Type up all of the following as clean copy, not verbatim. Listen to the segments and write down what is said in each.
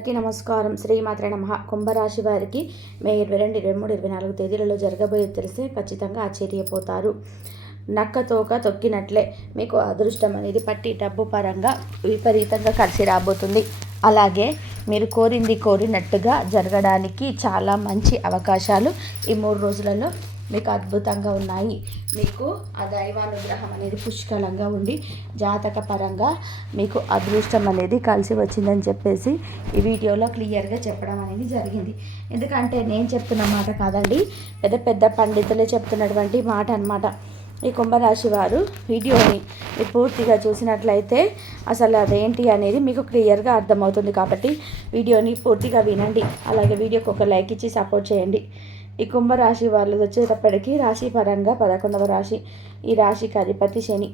అందరికీ నమస్కారం. శ్రీమాత్రే నమః. కుంభరాశి వారికి మే 22, 23, 24 తేదీలలో జరగబోయేది తెలిసి ఖచ్చితంగా ఆశ్చర్యపోతారు. నక్క తోక తొక్కినట్లే మీకు అదృష్టం అనేది పట్టి డబ్బు పరంగా విపరీతంగా కలిసి రాబోతుంది. అలాగే మీరు కోరింది కోరినట్టుగా జరగడానికి చాలా మంచి అవకాశాలు ఈ 3 రోజులలో మీకు అద్భుతంగా ఉన్నాయి. మీకు ఆ దైవానుగ్రహం అనేది పుష్కలంగా ఉండి జాతక పరంగా మీకు అదృష్టం అనేది కలిసి వచ్చిందని చెప్పేసి ఈ వీడియోలో క్లియర్గా చెప్పడం అనేది జరిగింది. ఎందుకంటే నేను చెప్తున్న మాట కాదండి, పెద్ద పెద్ద పండితులే చెప్తున్నటువంటి మాట అన్నమాట. ఈ కుంభరాశి వారు వీడియోని మీరు పూర్తిగా చూసినట్లయితే అసలు అదేంటి అనేది మీకు క్లియర్గా అర్థమవుతుంది. కాబట్టి వీడియోని పూర్తిగా వినండి. అలాగే వీడియోకి ఒక లైక్ ఇచ్చి సపోర్ట్ చేయండి. ఈ కుంభరాశి వాళ్ళు వచ్చేటప్పటికి రాశి పరంగా 11వ రాశి. ఈ రాశికి అధిపతి శని.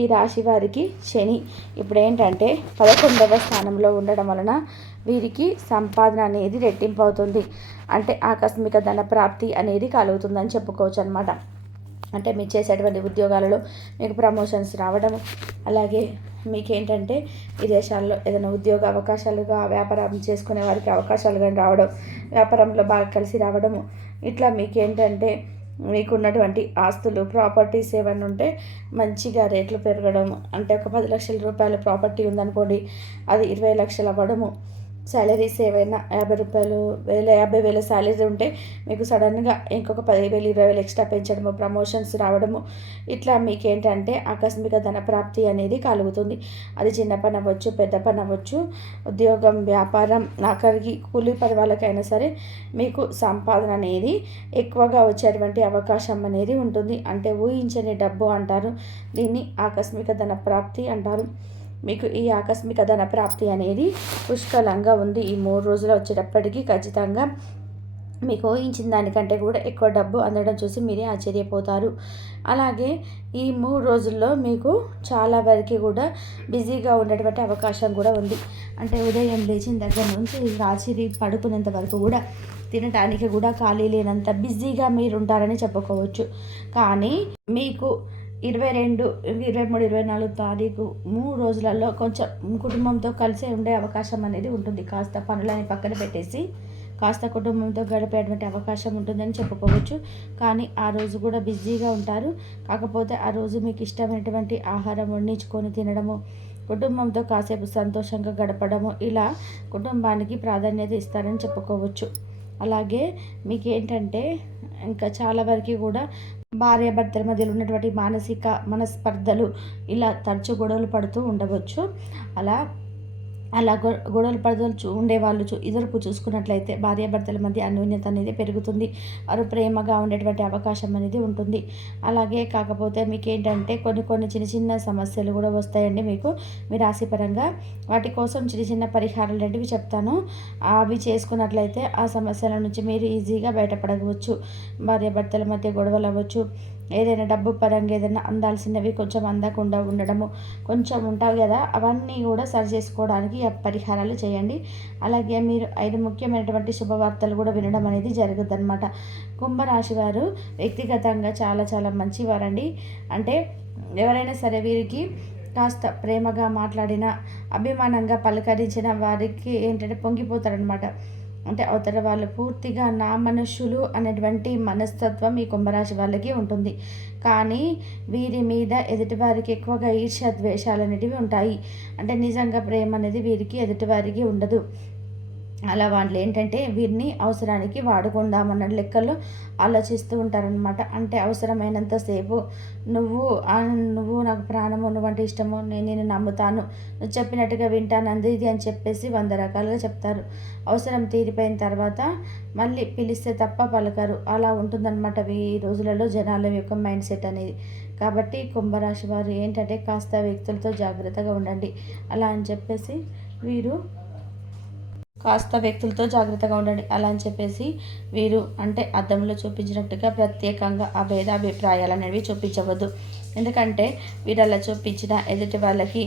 ఈ రాశి వారికి శని ఇప్పుడు ఏంటంటే 11వ స్థానంలో ఉండడం వలన వీరికి సంపాదన అనేది రెట్టింపు అవుతుంది. అంటే ఆకస్మిక ధన ప్రాప్తి అనేది కలుగుతుందని చెప్పుకోవచ్చు అనమాట. అంటే మీరు చేసేటువంటి ఉద్యోగాలలో మీకు ప్రమోషన్స్ రావడము, అలాగే మీకేంటంటే విదేశాల్లో ఏదైనా ఉద్యోగ అవకాశాలుగా వ్యాపారం చేసుకునే వారికి అవకాశాలు కానీ రావడం, వ్యాపారంలో బాగా కలిసి రావడము, ఇట్లా మీకేంటంటే మీకున్నటువంటి ఆస్తులు ప్రాపర్టీస్ ఏమైనా ఉంటే మంచిగా రేట్లు పెరగడం. అంటే ఒక 10 లక్షల రూపాయల ప్రాపర్టీ ఉందనుకోండి, అది 20 లక్షలు అవ్వడము. శాలరీస్ ఏవైనా 50 రూపాయలు 50,000 శాలరీ ఉంటే మీకు సడన్గా ఇంకొక 10,000 20,000 ఎక్స్ట్రా పెంచడము, ప్రమోషన్స్ రావడము, ఇట్లా మీకేంటంటే ఆకస్మిక ధన ప్రాప్తి అనేది కలుగుతుంది. అది చిన్న పని అవ్వచ్చు, పెద్ద పని అవ్వచ్చు, ఉద్యోగం, వ్యాపారం, ఆఖరికి కూలీ పని వాళ్ళకైనా సరే మీకు సంపాదన అనేది ఎక్కువగా వచ్చేటువంటి అవకాశం అనేది ఉంటుంది. అంటే ఊహించని డబ్బు అంటారు దీన్ని, ఆకస్మిక ధన ప్రాప్తి అంటారు. మీకు ఈ ఆకస్మిక ధన ప్రాప్తి అనేది పుష్కలంగా ఉంది. ఈ 3 రోజులు వచ్చేటప్పటికి ఖచ్చితంగా మీకు ఊహించిన దానికంటే కూడా ఎక్కువ డబ్బు అందడం చూసి మీరే ఆశ్చర్యపోతారు. అలాగే ఈ 3 రోజుల్లో మీకు చాలా వరకు కూడా బిజీగా ఉండేటువంటి అవకాశం కూడా ఉంది. అంటే ఉదయం లేచిన దగ్గర నుంచి రాత్రి పడుకునేంత వరకు కూడా తినడానికి కూడా ఖాళీ లేనంత బిజీగా మీరు ఉంటారని చెప్పుకోవచ్చు. కానీ మీకు 22, 23, 24 తారీఖు 3 రోజులలో కొంచెం కుటుంబంతో కలిసి ఉండే అవకాశం అనేది ఉంటుంది. కాస్త పనులని పక్కన పెట్టేసి కాస్త కుటుంబంతో గడిపేటువంటి అవకాశం ఉంటుందని చెప్పుకోవచ్చు. కానీ ఆ రోజు కూడా బిజీగా ఉంటారు. కాకపోతే ఆ రోజు మీకు ఇష్టమైనటువంటి ఆహారం వండించుకొని తినడము, కుటుంబంతో కాసేపు సంతోషంగా గడపడము, ఇలా కుటుంబానికి ప్రాధాన్యత ఇస్తారని చెప్పుకోవచ్చు. అలాగే మీకేంటంటే ఇంకా చాలా వరకు కూడా భార్యాభర్తల మధ్యలో ఉన్నటువంటి మానసిక మనస్పర్ధలు ఇలా తరచు గొడవలు పడుతూ ఉండవచ్చు. అలా గొడవలు పడుతూ ఉండేవాళ్ళు ఎదురుపు చూసుకున్నట్లయితే భార్యాభర్తల మధ్య అన్యోన్యత అనేది పెరుగుతుంది. వారు ప్రేమగా ఉండేటువంటి అవకాశం అనేది ఉంటుంది. అలాగే కాకపోతే మీకేంటంటే కొన్ని చిన్న చిన్న సమస్యలు కూడా వస్తాయండి మీకు మీ రాశిపరంగా. వాటి కోసం చిన్న చిన్న పరిహారాలు లాంటివి చెప్తాను. అవి చేసుకున్నట్లయితే ఆ సమస్యల నుంచి మీరు ఈజీగా బయటపడవచ్చు. భార్యాభర్తల మధ్య గొడవలు అవ్వచ్చు, ఏదైనా డబ్బు పరంగా ఏదైనా అందాల్సినవి కొంచెం అందకుండా ఉండడము, కొంచెం ఉంటాయి కదా, అవన్నీ కూడా సరి చేసుకోవడానికి పరిహారాలు చేయండి. అలాగే మీరు 5 ముఖ్యమైనటువంటి శుభవార్తలు కూడా వినడం అనేది జరుగుతుంది అనమాట. కుంభరాశి వారు వ్యక్తిగతంగా చాలా చాలా మంచివారండి. అంటే ఎవరైనా సరే వీరికి కాస్త ప్రేమగా మాట్లాడిన, అభిమానంగా పలకరించిన వారికి ఏంటంటే పొంగిపోతారనమాట. అంటే అవతల వాళ్ళు పూర్తిగా నా మనుషులు అనేటువంటి మనస్తత్వం ఈ కుంభరాశి వాళ్ళకి ఉంటుంది. కానీ వీరి మీద ఎదుటివారికి ఎక్కువగా ఈర్ష్య ద్వేషాలు అనేటివి ఉంటాయి. అంటే నిజంగా ప్రేమ అనేది వీరికి ఎదుటివారికి ఉండదు. అలా వాళ్ళు ఏంటంటే వీరిని అవసరానికి వాడుకుందామన్న లెక్కల్లో ఆలోచిస్తూ ఉంటారనమాట. అంటే అవసరమైనంతసేపు నువ్వు నాకు ప్రాణము, నువ్వంటే ఇష్టము, నేను నమ్ముతాను, నువ్వు చెప్పినట్టుగా వింటాను, ఇది అని చెప్పేసి 100 రకాలుగా చెప్తారు. అవసరం తీరిపోయిన తర్వాత మళ్ళీ పిలిస్తే తప్ప పలకరు. అలా ఉంటుందన్నమాట ఈ రోజులలో జనాల యొక్క మైండ్ సెట్ అనేది. కాబట్టి కుంభరాశి వారు ఏంటంటే కాస్త వ్యక్తులతో జాగ్రత్తగా ఉండండి. అలా అని చెప్పేసి అలా అని చెప్పేసి వీరు అంటే అద్దంలో చూపించినట్టుగా ప్రత్యేకంగా ఆ భేదాభిప్రాయాలు అనేవి చూపించవద్దు. ఎందుకంటే వీరు అలా చూపించిన ఎదుటి వాళ్ళకి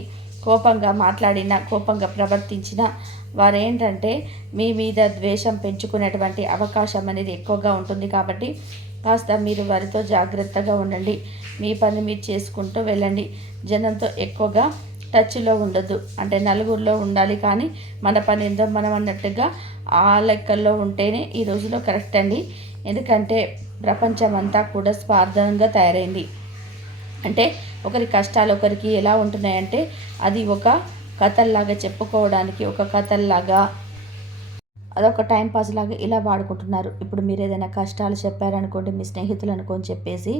కోపంగా మాట్లాడినా, కోపంగా ప్రవర్తించిన వారేంటంటే మీ మీద ద్వేషం పెంచుకునేటువంటి అవకాశం అనేది ఎక్కువగా ఉంటుంది. కాబట్టి కాస్త మీరు వారితో జాగ్రత్తగా ఉండండి. మీ పని మీరు చేసుకుంటూ వెళ్ళండి. జనంతో ఎక్కువగా టచ్లో ఉండొద్దు. అంటే నలుగురిలో ఉండాలి కానీ మన పని ఏందో మనం అన్నట్టుగా ఆ లెక్కల్లో ఉంటేనే ఈ రోజులో కరెక్ట్ అండి. ఎందుకంటే ప్రపంచం అంతా కూడా స్వార్థంగా తయారైంది. అంటే ఒకరి కష్టాలు ఒకరికి ఎలా ఉంటున్నాయంటే అది ఒక కథల్లాగా చెప్పుకోవడానికి, ఒక కథల్లాగా అదొక టైం పాస్ లాగా ఇలా వాడుకుంటున్నారు. ఇప్పుడు మీరు ఏదైనా కష్టాలు చెప్పారనుకోండి మీ స్నేహితులు అనుకొని చెప్పేసి,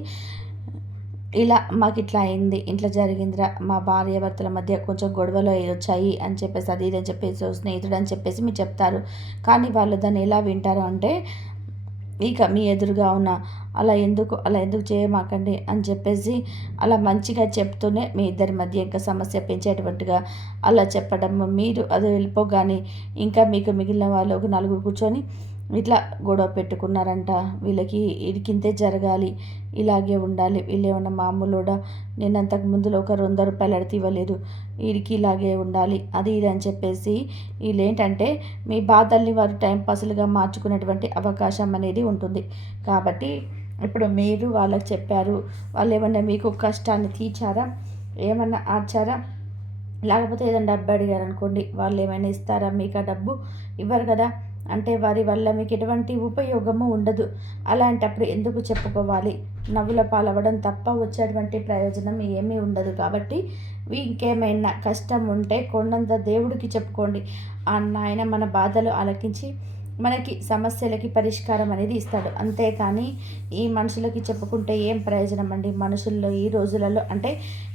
ఇలా మాకు ఇట్లా అయింది, ఇట్లా జరిగిందిరా, మా భార్యాభర్తల మధ్య కొంచెం గొడవలు వచ్చాయి అని చెప్పేసి, అది ఇది అని చెప్పేసి స్నేహితుడు అని చెప్పేసి మీరు చెప్తారు. కానీ వాళ్ళు దాన్ని ఎలా వింటారు అంటే, ఇక మీ ఎదురుగా ఉన్న అలా ఎందుకు చేయమాకండి అని చెప్పేసి అలా మంచిగా చెప్తూనే మీ ఇద్దరి మధ్య ఇంకా సమస్య పెంచేటువంటిగా అలా చెప్పడం, మీరు అది వెళ్ళిపోగానే ఇంకా మీకు మిగిలిన వాళ్ళు ఒక నలుగురు కూర్చొని ఇట్లా గొడవ పెట్టుకున్నారంట, వీళ్ళకి ఇడికింతే జరగాలి, ఇలాగే ఉండాలి, వీళ్ళేమన్నా మామూలుడా, నేను అంతకు ముందులో ఒక 200 రూపాయలు అడితే ఇవ్వలేదు, వీడికి ఇలాగే ఉండాలి, అది ఇది అని చెప్పేసి వీళ్ళేంటంటే మీ బాధల్ని వారు టైంపాస్లుగా మార్చుకునేటువంటి అవకాశం అనేది ఉంటుంది. కాబట్టి ఇప్పుడు మీరు వాళ్ళకి చెప్పారు, వాళ్ళు ఏమన్నా మీకు కష్టాన్ని తీర్చారా, ఏమన్నా ఆర్చారా, లేకపోతే ఏదైనా డబ్బు అడిగారు అనుకోండి, వాళ్ళు ఏమైనా ఇస్తారా మీకు? ఆ డబ్బు ఇవ్వరు కదా. అంటే వారి వల్ల మీకు ఎటువంటి ఉపయోగము ఉండదు. అలాంటప్పుడు ఎందుకు చెప్పుకోవాలి? నవ్వుల పాలవ్వడం తప్ప వచ్చేటువంటి ప్రయోజనం ఏమీ ఉండదు. కాబట్టి ఇంకేమైనా కష్టం ఉంటే కొండంత దేవుడికి చెప్పుకోండి. ఆయన మన బాధలు ఆలకించి మనకి సమస్యలకి పరిష్కారం అనేది ఇస్తాడు. అంతేకాని ఈ మనుషులకి చెప్పుకుంటే ఏం ప్రయోజనం అండి? మనుషుల్లో ఈ రోజులలో అంటే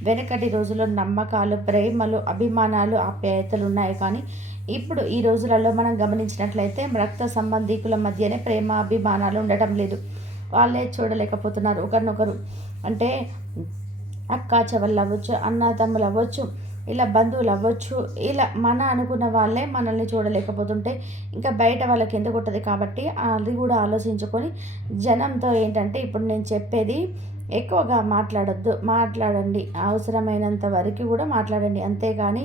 వెనకటి రోజుల్లో నమ్మకాలు, ప్రేమలు, అభిమానాలు, ఆప్యాయతలు ఉన్నాయి. కానీ ఇప్పుడు ఈ రోజులలో మనం గమనించినట్లయితే రక్త సంబంధీకుల మధ్యనే ప్రేమ, అభిమానాలు ఉండటం లేదు. వాళ్ళే చూడలేకపోతున్నారు ఒకరినొకరు. అంటే అక్క చెవెళ్ళు అవ్వచ్చు, అన్న తమ్ములు అవ్వచ్చు, ఇలా బంధువులు అవ్వచ్చు, ఇలా మన అనుకున్న వాళ్ళే మనల్ని చూడలేకపోతుంటే ఇంకా బయట వాళ్ళకి ఎందుకు ఉంటుంది? కాబట్టి అది కూడా ఆలోచించుకొని జనంతో ఏంటంటే ఇప్పుడు నేను చెప్పేది ఎక్కువగా మాట్లాడండి, అవసరమైనంత వరకు కూడా మాట్లాడండి. అంతేగాని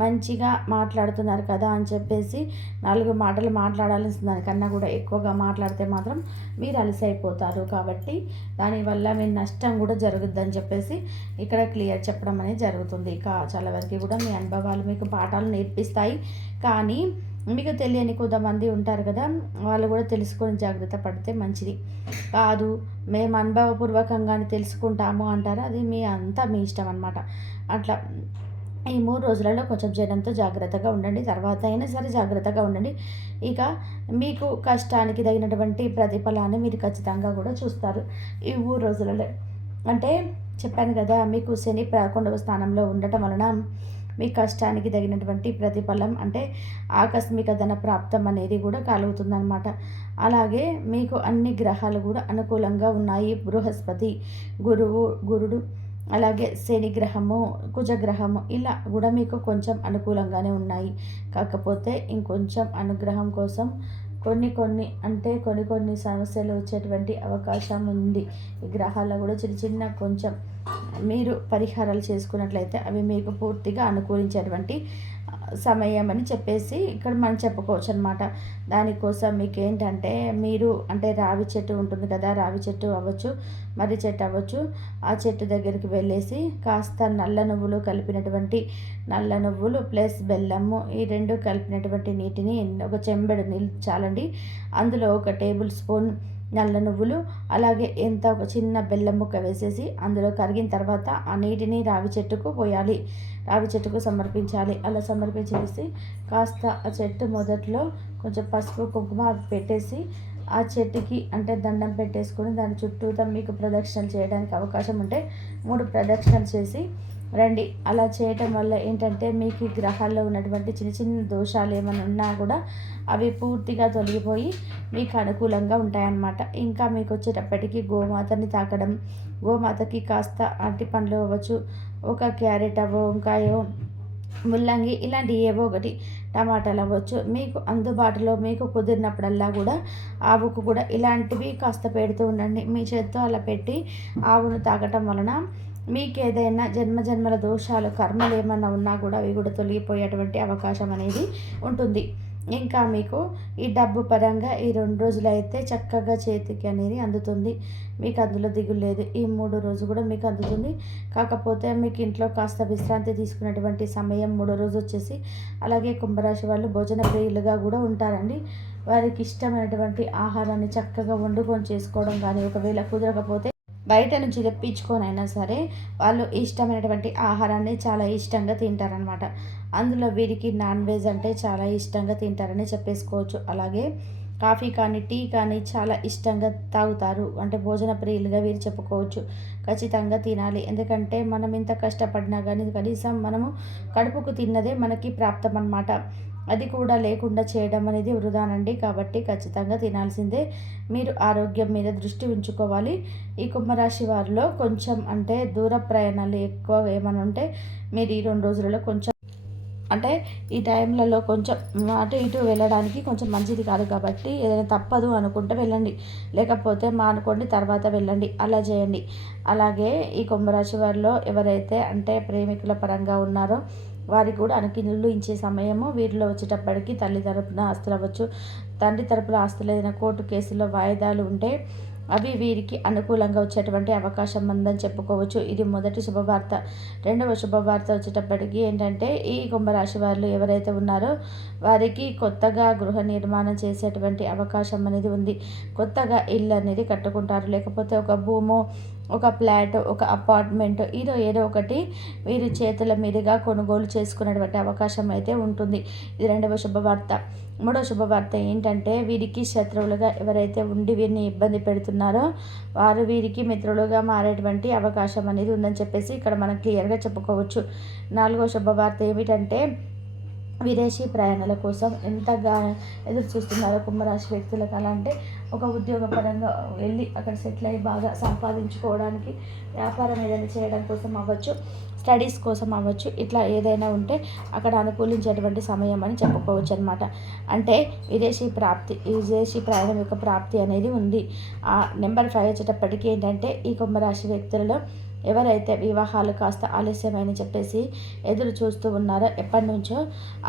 మంచిగా మాట్లాడుతున్నారు కదా అని చెప్పేసి 4 మాటలు మాట్లాడాల్సిన దానికన్నా కూడా ఎక్కువగా మాట్లాడితే మాత్రం మీరు అలసైపోతారు. కాబట్టి దానివల్ల మీ నష్టం కూడా జరుగుద్దని చెప్పేసి ఇక్కడ క్లియర్ చెప్పడం అనేది జరుగుతుంది. చాలా వరకు కూడా మీ అనుభవాలు మీకు పాఠాలు నేర్పిస్తాయి. కానీ మీకు తెలియని కొంతమంది ఉంటారు కదా, వాళ్ళు కూడా తెలుసుకొని జాగ్రత్త పడితే మంచిది. కాదు మేము అనుభవపూర్వకంగానే తెలుసుకుంటాము అంటారా, అది మీ ఇష్టం అనమాట. అట్లా ఈ 3 రోజులలో కొంచెం జనంతో జాగ్రత్తగా ఉండండి. తర్వాత అయినా సరే జాగ్రత్తగా ఉండండి. ఇక మీకు కష్టానికి తగినటువంటి ప్రతిఫలాన్ని మీరు ఖచ్చితంగా కూడా చూస్తారు ఈ 3 రోజులలో. అంటే చెప్పాను కదా, మీకు శని 11వ స్థానంలో ఉండటం వలన మీ కష్టానికి తగినటువంటి ప్రతిఫలం అంటే ఆకస్మిక ధన ప్రాప్తం అనేది కూడా కలుగుతుందన్నమాట. అలాగే మీకు అన్ని గ్రహాలు కూడా అనుకూలంగా ఉన్నాయి. బృహస్పతి, గురుడు, అలాగే శని గ్రహము, కుజగ్రహము ఇలా కూడా మీకు కొంచెం అనుకూలంగానే ఉన్నాయి. కాకపోతే ఇంకొంచెం అనుగ్రహం కోసం కొన్ని సమస్యలు వచ్చేటువంటి అవకాశం ఉంది. ఈ గ్రహాల్లో కూడా చిన్న కొంచెం మీరు పరిహారాలు చేసుకున్నట్లయితే అవి మీకు పూర్తిగా అనుకూలించేటువంటి సమయం అని చెప్పేసి ఇక్కడ మనం చెప్పుకోవచ్చు అనమాట. దానికోసం మీకు ఏంటంటే మీరు అంటే రావి చెట్టు ఉంటుంది కదా, రావి చెట్టు అవ్వచ్చు, మర్రి చెట్టు అవ్వచ్చు, ఆ చెట్టు దగ్గరికి వెళ్ళేసి కాస్త నల్ల నువ్వులు ప్లస్ బెల్లము ఈ 2 కలిపినటువంటి నీటిని ఒక చెంబెడు నీళ్ళు చాలండి. అందులో 1 టేబుల్ స్పూన్ నల్ల నువ్వులు, అలాగే ఒక చిన్న బెల్లం ముక్క వేసేసి అందులో కరిగిన తర్వాత ఆ నీటిని రావి చెట్టుకు పోయాలి, రావి చెట్టుకు సమర్పించాలి. అలా సమర్పించేసి కాస్త ఆ చెట్టు మొదట్లో కొంచెం పసుపు కుంకుమ పెట్టేసి ఆ చెట్టుకి అంటే దండం పెట్టేసుకొని దాని చుట్టూతా మీకు ప్రదక్షిణలు చేయడానికి అవకాశం ఉంటే 3 ప్రదక్షిణలు చేసి రండి. అలా చేయటం వల్ల ఏంటంటే మీకు ఈ గ్రహాల్లో ఉన్నటువంటి చిన్న దోషాలు ఏమైనా ఉన్నా కూడా అవి పూర్తిగా తొలగిపోయి మీకు అనుకూలంగా ఉంటాయన్నమాట. ఇంకా మీకు వచ్చేటప్పటికి గోమాతని తాకడం, గోమాతకి కాస్త అరటి పండ్లు అవ్వచ్చు, ఒక క్యారెట్ వంకాయో, ముల్లంగి ఇలాంటి ఏవో ఒకటి, టమాటాలు అవ్వచ్చు, మీకు అందుబాటులో మీకు కుదిరినప్పుడల్లా కూడా ఆవుకు కూడా ఇలాంటివి కాస్త పెడుతూ ఉండండి. మీ చేత్తో అలా పెట్టి ఆవును తాగటం వలన మీకు ఏదైనా జన్మల దోషాలు, కర్మలు ఏమన్నా ఉన్నా కూడా అవి కూడా తొలగిపోయేటువంటి అవకాశం అనేది ఉంటుంది. ఇంకా మీకు ఈ డబ్బు పరంగా ఈ 2 రోజులైతే చక్కగా చేతికి అనేది అందుతుంది. మీకు అందులో దిగులు లేదు. ఈ 3 రోజు కూడా మీకు అందుతుంది. కాకపోతే మీకు ఇంట్లో కాస్త విశ్రాంతి తీసుకునేటువంటి సమయం 3 రోజు వచ్చేసి, అలాగే కుంభరాశి వాళ్ళు భోజన ప్రియులుగా కూడా ఉంటారండి. వారికి ఇష్టమైనటువంటి ఆహారాన్ని చక్కగా వండుకొని చేసుకోవడం కానీ, ఒకవేళ కుదరకపోతే బయట నుంచి తెప్పించుకొనైనా సరే వాళ్ళు ఇష్టమైనటువంటి ఆహారాన్ని చాలా ఇష్టంగా తింటారనమాట. అందులో వీరికి నాన్ వెజ్ అంటే చాలా ఇష్టంగా తింటారని చెప్పేసుకోవచ్చు. అలాగే కాఫీ కానీ టీ కానీ చాలా ఇష్టంగా తాగుతారు. అంటే భోజన ప్రియులుగా వీరు చెప్పుకోవచ్చు. ఖచ్చితంగా తినాలి. ఎందుకంటే మనం ఇంత కష్టపడినా కానీ కనీసం మనము కడుపుకు తిన్నదే మనకి ప్రాప్తం అన్నమాట. అది కూడా లేకుండా చేయడం అనేది వృధానండి. కాబట్టి ఖచ్చితంగా తినాల్సిందే. మీరు ఆరోగ్యం మీద దృష్టి ఉంచుకోవాలి. ఈ కుంభరాశి వారిలో కొంచెం అంటే దూర ప్రయాణాలు ఎక్కువ ఏమైనా ఉంటే మీరు ఈ 2 రోజులలో కొంచెం అంటే ఈ టైంలలో కొంచెం అటు ఇటు వెళ్ళడానికి కొంచెం మంచిది కాదు. కాబట్టి ఏదైనా తప్పదు అనుకుంటే వెళ్ళండి, లేకపోతే మానుకోండి, తర్వాత వెళ్ళండి, అలా చేయండి. అలాగే ఈ కుంభరాశి వారిలో ఎవరైతే అంటే ప్రేమికుల పరంగా ఉన్నారో వారికి కూడా అనుకినులు ఇచ్చే సమయము వీరిలో వచ్చేటప్పటికి తల్లి తరపున ఆస్తులు అవ్వచ్చు, తండ్రి తరపున ఆస్తులు ఏదైనా కోర్టు కేసుల్లో వాయిదాలు ఉంటే అవి వీరికి అనుకూలంగా వచ్చేటువంటి అవకాశం ఉందని చెప్పుకోవచ్చు. ఇది మొదటి శుభవార్త. రెండవ శుభవార్త వచ్చేటప్పటికి ఏంటంటే ఈ కుంభరాశి వాళ్ళు ఎవరైతే ఉన్నారో వారికి కొత్తగా గృహ నిర్మాణం చేసేటువంటి అవకాశం అనేది ఉంది. కొత్తగా ఇల్లు అనేది కట్టుకుంటారు, లేకపోతే ఒక భూమో, ఒక ఫ్లాట్, ఒక అపార్ట్మెంట్ ఏదో ఒకటి వీరి చేతుల మీదుగా కొనుగోలు చేసుకునేటువంటి అవకాశం అయితే ఉంటుంది. ఇది రెండవ శుభవార్త. మూడో శుభవార్త ఏంటంటే వీరికి శత్రువులుగా ఎవరైతే ఉండి వీరిని ఇబ్బంది పెడుతున్నారో వారు వీరికి మిత్రులుగా మారేటువంటి అవకాశం అనేది ఉందని చెప్పేసి ఇక్కడ మనం క్లియర్గా చెప్పుకోవచ్చు. నాలుగో శుభవార్త ఏమిటంటే విదేశీ ప్రయాణాల కోసం ఎంతగా ఎదురు చూస్తున్నారో కుంభరాశి వ్యక్తులకు. అలా అంటే ఒక ఉద్యోగపరంగా వెళ్ళి అక్కడ సెటిల్ అయ్యి బాగా సంపాదించుకోవడానికి, వ్యాపారం ఏదైనా చేయడం కోసం అవ్వచ్చు, స్టడీస్ కోసం అవ్వచ్చు, ఇట్లా ఏదైనా ఉంటే అక్కడ అనుకూలించేటువంటి సమయం అని చెప్పుకోవచ్చు అనమాట. అంటే విదేశీ ప్రయాణం యొక్క ప్రాప్తి అనేది ఉంది. నెంబర్ 5 వచ్చేటప్పటికి ఏంటంటే ఈ కుంభరాశి వ్యక్తులలో ఎవరైతే వివాహాలు కాస్త ఆలస్యమని చెప్పేసి ఎదురు చూస్తూ ఉన్నారో ఎప్పటి నుంచో,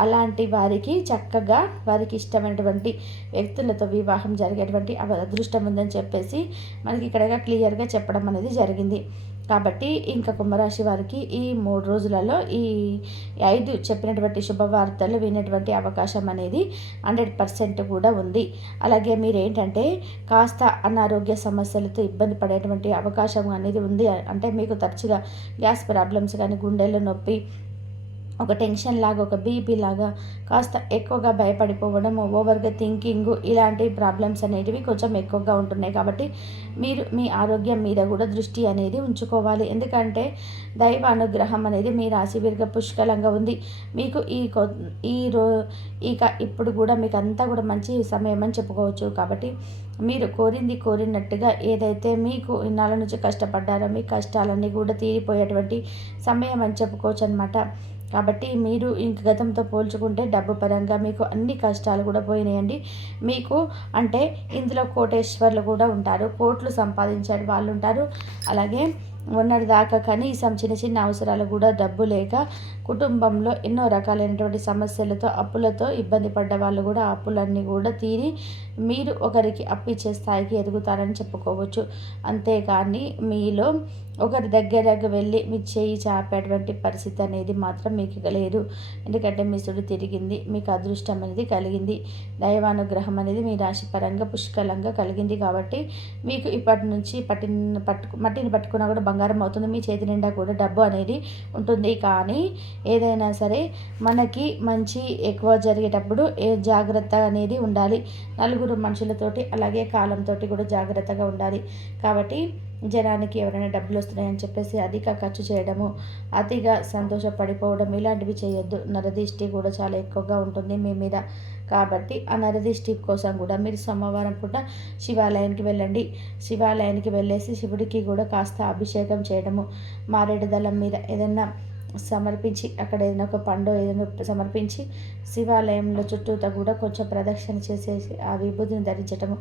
అలాంటి వారికి చక్కగా వారికి ఇష్టమైనటువంటి వ్యక్తులతో వివాహం జరిగేటువంటి అదృష్టం ఉందని చెప్పేసి మనకి ఇక్కడ క్లియర్గా చెప్పడం అనేది జరిగింది. కాబట్టి ఇంకా కుంభరాశి వారికి ఈ 3 రోజులలో ఈ 5 చెప్పినటువంటి శుభవార్తలు వినేటువంటి అవకాశం అనేది 100% కూడా ఉంది. అలాగే మీరేంటంటే కాస్త అనారోగ్య సమస్యలతో ఇబ్బంది పడేటువంటి అవకాశం అనేది ఉంది. అంటే మీకు తరచుగా గ్యాస్ ప్రాబ్లమ్స్ కానీ, గుండెల్లో నొప్పి, ఒక టెన్షన్ లాగా, ఒక బీపీ లాగా, కాస్త ఎక్కువగా భయపడిపోవడము, ఓవర్గా థింకింగ్, ఇలాంటి ప్రాబ్లమ్స్ అనేటివి కొంచెం ఎక్కువగా ఉంటున్నాయి. కాబట్టి మీరు మీ ఆరోగ్యం మీద కూడా దృష్టి అనేది ఉంచుకోవాలి. ఎందుకంటే దైవ అనుగ్రహం అనేది మీ రాశి వీరిగా పుష్కలంగా ఉంది. మీకు ఇక ఇప్పుడు కూడా మీకు అంతా కూడా మంచి సమయం అని చెప్పుకోవచ్చు. కాబట్టి మీరు కోరినట్టుగా ఏదైతే మీకు ఇన్నాళ్ళ నుంచి కష్టపడ్డారో మీ కష్టాలన్నీ కూడా తీరిపోయేటువంటి సమయం అని చెప్పుకోవచ్చు అనమాట. కాబట్టి మీరు ఇంక గతంతో పోల్చుకుంటే డబ్బు పరంగా మీకు అన్ని కష్టాలు కూడా పోయినాయండి. మీకు అంటే ఇందులో కోటేశ్వర్లు కూడా ఉంటారు, కోట్లు సంపాదించే వాళ్ళు ఉంటారు. అలాగే మొన్నటిదాకా కనీసం చిన్న చిన్న అవసరాలు కూడా డబ్బు లేక కుటుంబంలో ఎన్నో రకాలైనటువంటి సమస్యలతో, అప్పులతో ఇబ్బంది పడ్డ వాళ్ళు కూడా ఆ అప్పులన్నీ కూడా తీరి మీరు ఒకరికి అప్పిచ్చే స్థాయికి ఎదుగుతారని చెప్పుకోవచ్చు. అంతేకాని మీలో ఒకరి దగ్గరకు వెళ్ళి మీ చేయి చాపేటువంటి పరిస్థితి అనేది మాత్రం మీకు లేదు. ఎందుకంటే మీ సుడి తిరిగింది, మీకు అదృష్టం అనేది కలిగింది, దైవానుగ్రహం అనేది మీ రాశి పరంగా పుష్కలంగా కలిగింది. కాబట్టి మీకు ఇప్పటి నుంచి మట్టిని పట్టుకున్నా కూడా బంగారం అవుతుంది. మీ చేతి నిండా కూడా డబ్బు అనేది ఉంటుంది. కానీ ఏదైనా సరే మనకి మంచి ఎక్కువ జరిగేటప్పుడు జాగ్రత్త అనేది ఉండాలి. నలుగురు మనుషులతోటి అలాగే కాలంతో కూడా జాగ్రత్తగా ఉండాలి. కాబట్టి జనానికి ఎవరైనా డబ్బులు వస్తున్నాయని చెప్పేసి అధిక ఖర్చు చేయడము, అతిగా సంతోషపడిపోవడం ఇలాంటివి చేయొద్దు. నరదిష్టి కూడా చాలా ఎక్కువగా ఉంటుంది మీ మీద. కాబట్టి ఆ నరదిష్టి కోసం కూడా మీరు సోమవారం పూట శివాలయానికి వెళ్ళండి. శివాలయానికి వెళ్ళేసి శివుడికి కూడా కాస్త అభిషేకం చేయడము, మారేడు దళం మీద ఏదైనా సమర్పించి అక్కడ ఏదైనా ఒక పండు ఏదైనా సమర్పించి శివాలయంలో చుట్టూతా కూడా కొంచెం ప్రదక్షిణ చేసేసి ఆ విభూతిని ధరించటము,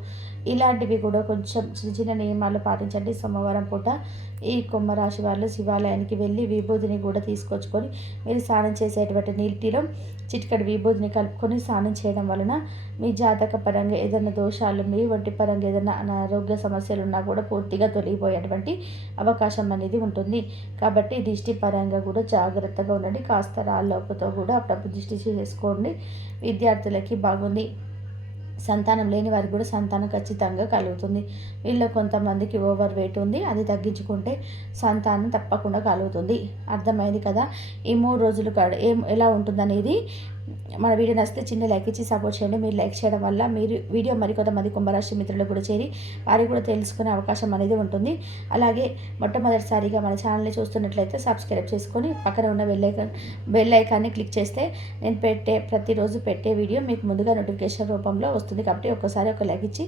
ఇలాంటివి కూడా కొంచెం చిన్న చిన్న నియమాలు పాటించండి. సోమవారం పూట ఈ కుంభరాశి వాళ్ళు శివాలయానికి వెళ్ళి విభూతిని కూడా తీసుకొచ్చుకొని మీరు స్నానం చేసేటువంటి నీటిలో చిటికడి విభూతిని కలుపుకొని స్నానం చేయడం వలన మీ జాతక పరంగా ఏదైనా దోషాలు, మీ వంటి పరంగా ఏదైనా అనారోగ్య సమస్యలు ఉన్నా కూడా పూర్తిగా తొలగిపోయేటువంటి అవకాశం అనేది ఉంటుంది. కాబట్టి దిష్టి పరంగా కూడా జాగ్రత్తగా ఉండండి. కాస్త రాళ్ళతో కూడా అప్పుడప్పుడు దిష్టి చేసుకోండి. విద్యార్థులకి బాగుంది. సంతానం లేని వారికి కూడా సంతానం ఖచ్చితంగా కలుగుతుంది. వీళ్ళలో కొంతమందికి ఓవర్ వెయిట్ ఉంది, అది తగ్గించుకుంటే సంతానం తప్పకుండా కలుగుతుంది. అర్థమైంది కదా. ఈ 3 రోజులు ఎలా ఉంటుందనేది మన వీడియో నచ్చితే చిన్న లైక్ ఇచ్చి సపోర్ట్ చేయండి. మీరు లైక్ చేయడం వల్ల మీరు వీడియో మరికొంతమంది కుంభరాశి మిత్రులు కూడా చేరి వారికి కూడా తెలుసుకునే అవకాశం అనేది ఉంటుంది. అలాగే మొట్టమొదటిసారిగా మన ఛానల్ని చూస్తున్నట్లయితే సబ్స్క్రైబ్ చేసుకొని పక్కన ఉన్న బెల్ ఐకాన్ని క్లిక్ చేస్తే నేను ప్రతిరోజు పెట్టే వీడియో మీకు ముందుగా నోటిఫికేషన్ రూపంలో వస్తుంది. కాబట్టి ఒక్కసారి ఒక లైక్ ఇచ్చి